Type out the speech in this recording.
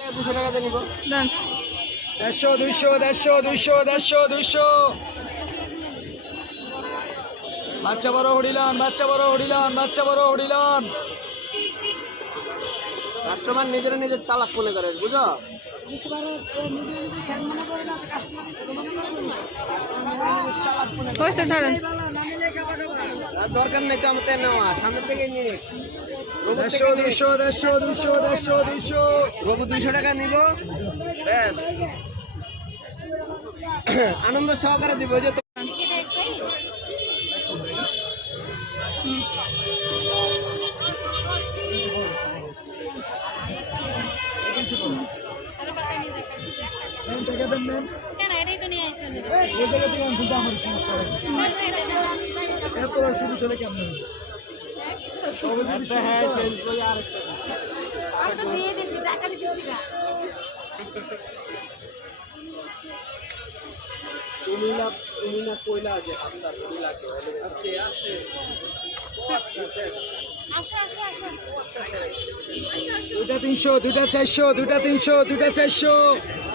200 টাকা দিয়ে নিব। দেন 150 200 150 200 150 200 বাচ্চা বড় হড়িলান বাচ্চা বড় হড়িলান বাচ্চা বড় হড়িলান। কাস্টমার নিজের নিজের চালাক মনে করে বুঝো। হয়েছে ছাড়েন। দরকার নেই তো আমাদের নেওয়া সামনের থেকে নিয়ে 150 200 150 200 150 200 রবু 200 টাকা নিব ব্যাস আনন্দ সহকারে দিব যে তুমি না কইলা যে আপনার লাগে আস্তে আস্তে দুটা 300 দুটা 400 দুটা 300 দুটা 400